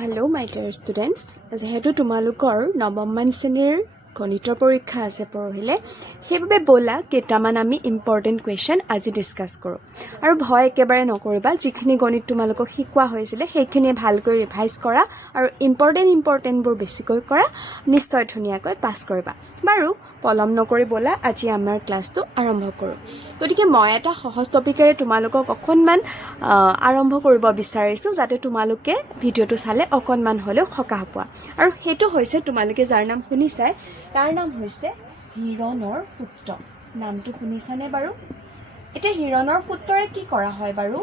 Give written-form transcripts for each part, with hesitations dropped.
Hello my dear students, যেহেতু তোমালোকৰ নৱমমান শ্ৰেণীৰ গণিতৰ পৰীক্ষা আছে পৰহিলে সেইবাবে বলা কেইটামান আমি ইম্পৰ্টেন্ট কোৱেশ্চন আজি ডিসকাস কৰোঁ আৰু ভয় একেবাৰে নকৰিবা যিখিনি গণিত তোমালোকক শিকোৱা হৈছিল সেইখিনি ভালকৈ ৰিভাইজ কৰা আৰু ইম্পৰ্টেন্টবোৰ বেছিকৈ কৰা নিশ্চয় ধুনীয়াকৈ পাস কৰিবা বাৰু পলম নকৰি বলা আজি আমাৰ ক্লাছটো আৰম্ভ কৰোঁ গতিকে মই এটা সহজ টপিকেৰে তোমালোকক অকনমান আৰম্ভ কৰিব বিচাৰিছো যাতে তোমালোকে ভিডিওটো চালে অকনমান হলেও সকাহ পোৱা আৰু হেতু হৈছে তোমালোকে যাৰ নাম শুনিছাই তাৰ নাম হৈছে হিৰণৰ সূত্ৰ নামটো শুনিছানে বাৰু এটা হিৰণৰ সূত্ৰৰে কি কৰা হয় বাৰু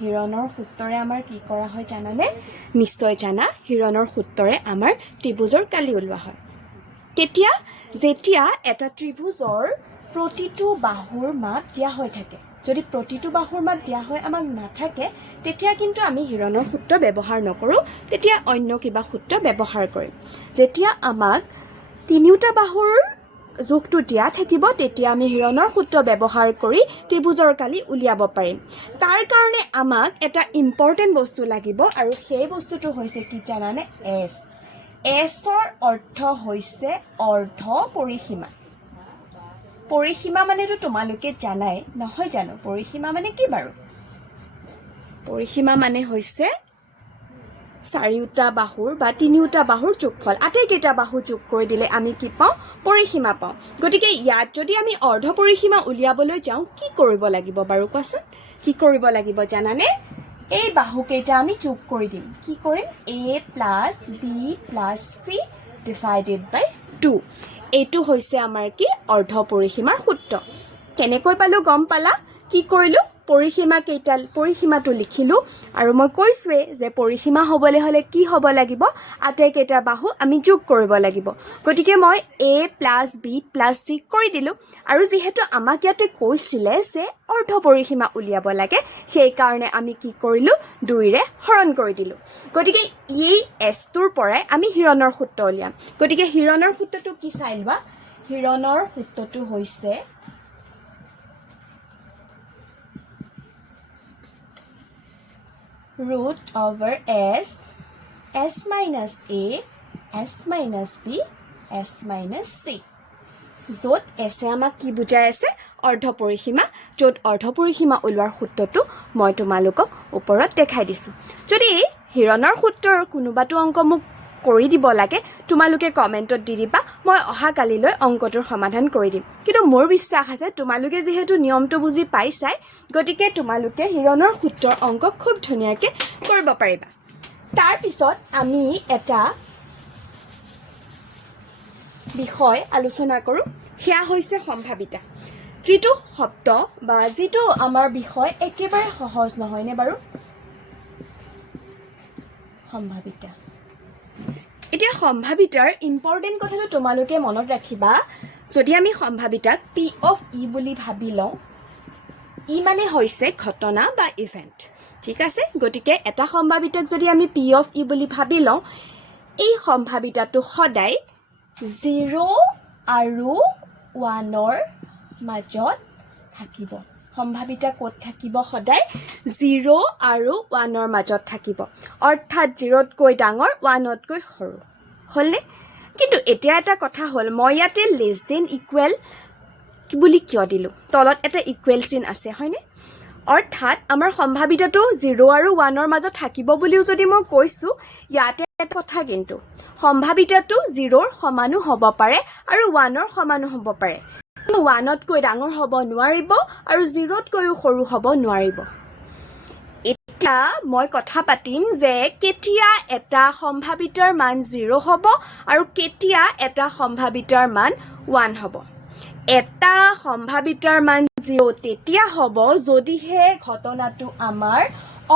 হিৰণৰ সূত্ৰৰে আমাৰ কি কৰা হয় জানানে নিশ্চয় জানা হিৰণৰ সূত্ৰৰে আমাৰ ত্ৰিভুজৰ কালি উলোৱা হয় কেতিয়া যেতিয়া এটা ত্ৰিভুজৰ প্ৰতিটো বাহুৰ মাপ দিয়া হৈ থাকে যদি প্ৰতিটো বাহুৰ মাপ দিয়া হয় আমাক নাথাকে তেতিয়া কিন্তু আমি হিৰণৰ সূত্ৰ ব্যৱহাৰ নকৰো তেতিয়া অন্য কিবা সূত্ৰ ব্যৱহাৰ কৰিম যেতিয়া আমাক তিনিটা বাহুৰ যোগটো দিয়া থাকিব তেতিয়া আমি হিৰণৰ সূত্ৰ ব্যৱহাৰ কৰি ত্ৰিভুজৰ কালি উলিয়াব পাৰিম তাৰ কাৰণে আমাক এটা ইম্পৰ্টেন্ট বস্তু লাগিব আৰু সেই বস্তুটো হৈছে কি জানানে এছৰ অৰ্থ হৈছে অৰ্ধ পৰিসীমা পৰিসীমা মানেটো তোমালোকে জানাই নহয় জানো পৰিসীমা মানে কি বাৰু পৰিসীমা মানে হৈছে চাৰিটা বাহুৰ বা তিনিটা বাহুৰ যোগফল আটাইকেইটা বাহু যোগ কৰি দিলে আমি কি পাওঁ পৰিসীমা পাওঁ গতিকে ইয়াত যদি আমি অৰ্ধ পৰিসীমা উলিয়াবলৈ যাওঁ কি কৰিব লাগিব বাৰু কোৱাচোন কি কৰিব লাগিব জানানে এই বাহুকেইটা আমি যোগ কৰি দিম কি কৰিম a + b + c / 2 এইটো হৈছে আমাৰ কি অৰ্ধ পৰিসীমাৰ সূত্ৰ কেনেকৈ পালো গম পালা কি কৰিলো পৰিসীমাটো লিখিলো আৰু মই কৈছোৱে যে পৰিসীমা হ'বলৈ হলে কি হ'ব লাগিব আটাইকেইটা বাহু আমি যোগ কৰিব লাগিব গতিকে মই a + b + c কৰি দিলো আৰু যেহেতু আমাক ইয়াতে কৈছিলে যে অৰ্ধ পৰিসীমা উলিয়াব লাগে সেই কাৰণে আমি কি কৰিলো 2 ৰে হৰণ কৰি দিলো গতিকে এই এছটোৰ পৰাই আমি হিৰণৰ সূত্ৰ উলিয়াম গতিকে হিৰণৰ সূত্ৰটো কি চাই লোৱা হিৰণৰ সূত্ৰটো হৈছে √s s - a s - b s - c য'ত s আমাক কি বুজাই আছে অৰ্ধ পৰিসীমা য'ত অৰ্ধ পৰিসীমা উলিওৱাৰ সূত্ৰটো মই তোমালোকক ওপৰত দেখাই দিছো যদি হিৰণৰ সূত্ৰৰ কোনোবাটো অংক মোক কৰি দিব লাগে তোমালোকে কমেন্টত দি দিবা মই অহা কালিলৈ অংকটোৰ সমাধান কৰি দিম কিন্তু মোৰ বিশ্বাস আছে তোমালোকে যেহেতু নিয়মটো বুজি পাইছাই গতিকে তোমালোকে হিৰণৰ সূত্ৰৰ অংক খুব ধুনীয়াকৈ কৰিব পাৰিবা তাৰ পিছত আমি এটা বিষয় আলোচনা কৰো সেয়া হৈছে সম্ভাৱিতা যিটো শব্দ বা যিটো আমাৰ বিষয় একেবাৰে সহজ নহয় নে বাৰু সম্ভাৱিতা এতিয়া সম্ভাৱিতাৰ ইম্পৰ্টেন্ট কথাটো তোমালোকে মনত ৰাখিবা যদি আমি সম্ভাৱিতাক p of e বুলি ভাবি লওঁ ই মানে হৈছে ঘটনা বা ইভেন্ট ঠিক আছে গতিকে এটা সম্ভাৱিতাক যদি আমি p of e বুলি ভাবি লওঁ এই সম্ভাৱিতাটো সদায় 0 আৰু 1ৰ মাজত থাকিব সম্ভাৱিতা ক'ত থাকিব সদায় 0 আৰু 1ৰ মাজত থাকিব অৰ্থাৎ 0তকৈ ডাঙৰ 1তকৈ সৰু হলনে কিন্তু এতিয়া এটা কথা হল মই ইয়াতে লেছ দেন ইকুৱেল বুলি কিয় দিলো তলত এটা ইকুৱেল চিন আছে হয়নে অৰ্থাৎ আমাৰ সম্ভাৱিতাটো 0 আৰু 1ৰ মাজত থাকিব বুলিও যদি মই কৈছো ইয়াতে এটা কথা কিন্তু সম্ভাৱিতাটো 0ৰ সমানো হ'ব পাৰে আৰু 1ৰ সমানো হ'ব পাৰে 1তকৈ ডাঙৰ হ'ব নোৱাৰিব আৰু 0তকৈও সৰু হ'ব নোৱাৰিব এতিয়া মই কথা পাতিম যে কেতিয়া এটা সম্ভাৱিতাৰ মান 0 হ'ব আৰু কেতিয়া এটা সম্ভাৱিতাৰ মান 1 হ'ব এটা সম্ভাৱিতাৰ মান 0 তেতিয়া হ'ব যদিহে ঘটনাটো আমাৰ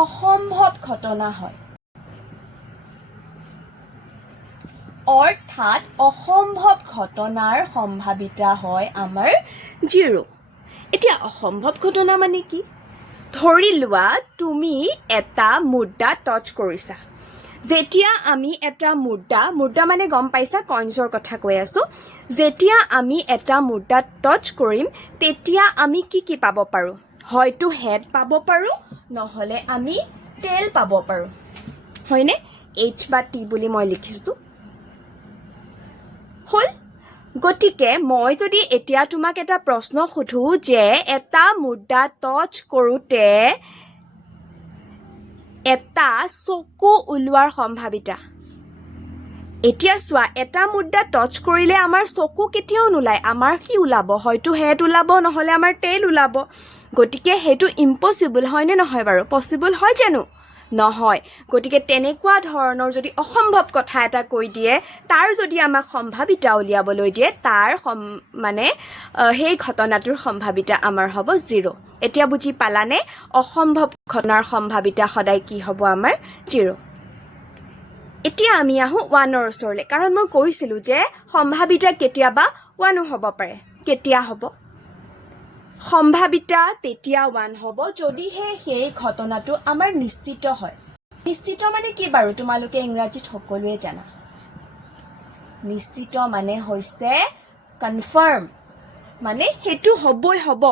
অসম্ভৱ ঘটনা হয় অৰ্থাৎ অসম্ভৱ ঘটনাৰ সম্ভাৱিতা হয় আমাৰ 0 এতিয়া অসম্ভৱ ঘটনা মানে কি ধৰি লোৱা তুমি এটা মুদ্ৰা টচ কৰিছা যেতিয়া আমি এটা মুদ্ৰা মানে গম পাইছা কইন্সৰ কথা কৈ আছো যেতিয়া আমি এটা মুদ্ৰা টচ কৰিম তেতিয়া আমি কি পাব পাৰো হয়তো হেড পাব পাৰো নহলে আমি টেল পাব পাৰো হয়নে H বা T বুলি মই লিখিছোঁ হ'ল গতিকে মই যদি এতিয়া তোমাক এটা প্ৰশ্ন সুধো যে এটা মুদ্ৰা টচ কৰোঁতে এটা চকু ওলোৱাৰ সম্ভাৱিতা এতিয়া চোৱা এটা মুদ্ৰা টচ কৰিলে আমাৰ চকু কেতিয়াও নোলায় আমাৰ কি ওলাব হয়তো হেড ওলাব নহ'লে আমাৰ টেইল ওলাব গতিকে সেইটো ইম্পচিবল হয়নে নহয় বাৰু পচিবল হয় জানো নহয় গতিকে তেনেকুৱা ধৰণৰ যদি অসম্ভৱ কথা এটা কৈ দিয়ে তাৰ যদি আমাক সম্ভাৱিতা উলিয়াবলৈ দিয়ে তাৰ মানে সেই ঘটনাটোৰ সম্ভাৱিতা আমাৰ হ'ব 0 এতিয়া বুজি পালানে অসম্ভৱ ঘটনাৰ সম্ভাৱিতা সদায় কি হ'ব আমাৰ 0 এতিয়া আমি আহোঁ 1ৰ ওচৰলৈ কাৰণ মই কৈছিলোঁ যে সম্ভাৱিতা কেতিয়াবা 1ও হ'ব পাৰে কেতিয়া হ'ব সম্ভাৱিতা তেতিয়া 1 হ'ব যদিহে সেই ঘটনাটো আমাৰ নিশ্চিত হয় নিশ্চিত মানে কি বাৰু তোমালোকে ইংৰাজীত সকলোৱে জানা নিশ্চিত মানে হৈছে কনফাৰ্ম মানে সেইটো হ'বই হ'ব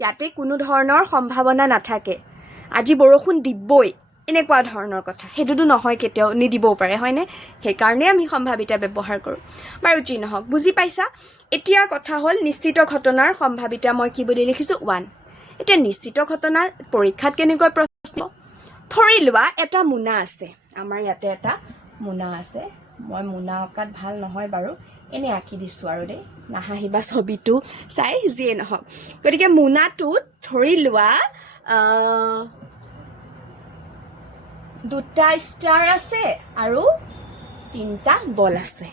ইয়াতে কোনো ধৰণৰ সম্ভাৱনা নাথাকে আজি বৰষুণ দিবই এনেকুৱা ধৰণৰ কথা সেইটোতো নহয় কেতিয়াও নিদিবও পাৰে হয়নে সেইকাৰণে আমি সম্ভাৱিতা ব্যৱহাৰ কৰোঁ বাৰু যি নহওক বুজি পাইছা এতিয়া কথা হ'ল নিশ্চিত ঘটনাৰ সম্ভাৱিতা মই কি বুলি লিখিছোঁ 1 এতিয়া নিশ্চিত ঘটনা পৰীক্ষাত কেনেকৈ প্ৰশ্ন ধৰি লোৱা এটা মোনা আছে আমাৰ ইয়াতে এটা মোনা আছে মই মোনা অঁকাত ভাল নহয় বাৰু এনে আঁকি দিছোঁ আৰু দেই নাহাঁহিবা ছবিটো চাই যিয়ে নহওক গতিকে মোনাটোত ধৰি লোৱা 2টা ষ্টাৰ আছে আৰু 3টা বল আছে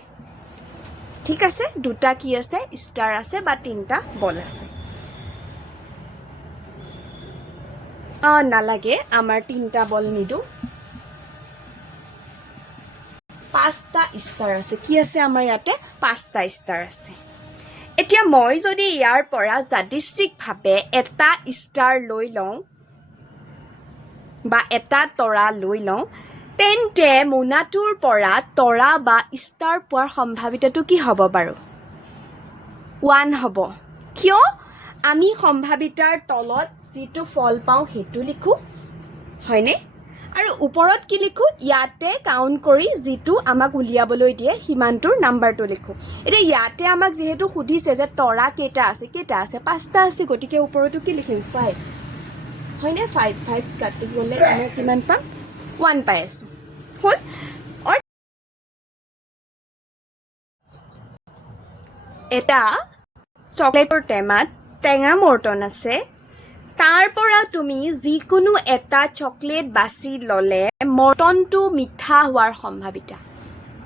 ঠিক আছে 2টা কি আছে ষ্টাৰ আছে বা 3টা বল আছে নালাগে আমাৰ 3টা বল নিদো 5টা ষ্টাৰ আছে কি আছে আমাৰ ইয়াতে 5টা ষ্টাৰ আছে এতিয়া মই যদি ইয়াৰ পৰা যাদৃচ্ছিকভাৱে এটা ষ্টাৰ লৈ লওঁ বা এটা তৰা লৈ লওঁ তেন্তে মোনাটোৰ পৰা তৰা বা ষ্টাৰ পোৱাৰ সম্ভাৱিতাটো কি হ'ব বাৰু 1 হ'ব কিয় আমি সম্ভাৱিতাৰ তলত যিটো ফল পাওঁ সেইটো লিখোঁ হয়নে আৰু ওপৰত কি লিখোঁ ইয়াতে কাউণ্ট কৰি যিটো আমাক উলিয়াবলৈ দিয়ে সিমানটোৰ নাম্বাৰটো লিখোঁ এতিয়া ইয়াতে আমাক যিহেতু সুধিছে যে তৰা কেইটা আছে 5টা আছে গতিকে ওপৰতো কি লিখিম 5 হয়নে 5 কাটি গ'লে আমি কিমান পাম 1 পাই আছোঁ হ'ল এটা চকলেটৰ টেমাত টেঙা মৰ্টন আছে তাৰ পৰা তুমি যিকোনো এটা চকলেট বাছি ল'লে মৰ্টনটো মিঠা হোৱাৰ সম্ভাৱিতা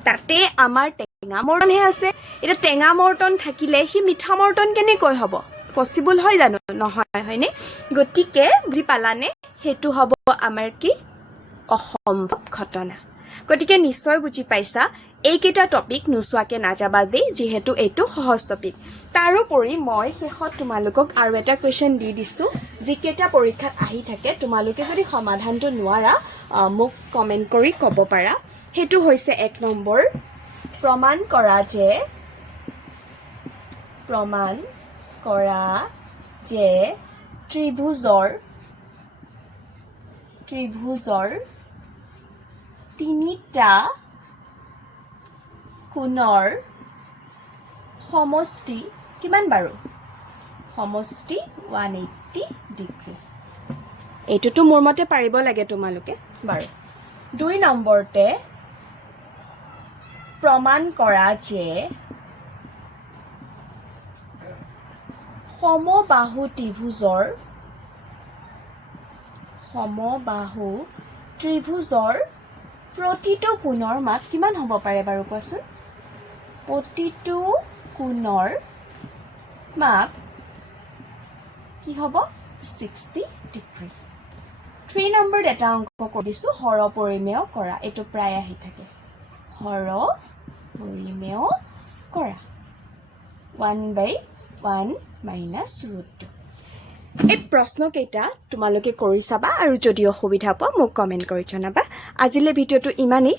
তাতে আমাৰ টেঙা মৰ্টনহে আছে এতিয়া টেঙা মৰ্টন থাকিলে সি মিঠা মৰ্টন কেনেকৈ হ'ব পচিবল হয় জানো নহয় হয়নে গতিকে বুজি পালানে সেইটো হ'ব আমাৰ কি অসম্ভৱ ঘটনা গতিকে নিশ্চয় বুজি পাইছা এইকেইটা টপিক নোচোৱাকৈ নাযাবা দেই যিহেতু এইটো সহজ টপিক তাৰোপৰি মই শেষত তোমালোকক আৰু এটা কুৱেশ্যন দি দিছোঁ যিকেইটা পৰীক্ষাত আহি থাকে তোমালোকে যদি সমাধানটো নোৱাৰা মোক কমেণ্ট কৰি ক'ব পাৰা সেইটো হৈছে 1 নম্বৰ প্ৰমাণ কৰা যে ত্ৰিভুজৰ 3টা কোণৰ সমষ্টি কিমান বাৰু সমষ্টি 180 ডিগ্ৰী এইটোতো মোৰ মতে পাৰিব লাগে তোমালোকে বাৰু 2 নম্বৰতে প্ৰমাণ কৰা যে সমবাহু ত্ৰিভুজৰ প্ৰতিটো কোণৰ মাপ কিমান হ'ব পাৰে বাৰু কোৱাচোন প্ৰতিটো কোণৰ মাপ কি হ'ব 60 ডিগ্ৰী 3 নম্বৰত এটা অংক কৰিছোঁ হৰ পৰিমেয় কৰা এইটো প্ৰায় আহি থাকে হৰ পৰিমেয় কৰা 1/1 মাইনাছ √2 এই প্ৰশ্নকেইটা তোমালোকে কৰি চাবা আৰু যদি অসুবিধা পোৱা মোক কমেণ্ট কৰি জনাবা আজিলৈ ভিডিঅ'টো ইমানেই